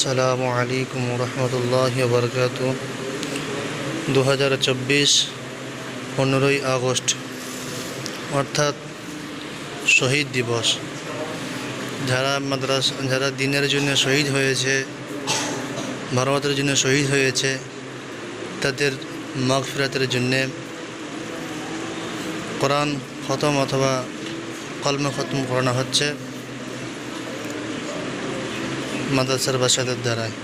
আসসালামু আলাইকুম রহমতুল্লাহি ওয়া বারাকাতুহু। 2024 15ই আগস্ট অর্থাৎ শহীদ দিবস। যারা দিনের জন্য শহীদ হয়েছে, মানবতার জন্য শহীদ হয়েছে, তাদের মাগফিরাতের জন্যে কোরআন খতম অথবা কলমে খতম করানো হচ্ছে মাদ্রাসার বাচ্চাদের দ্বারায়।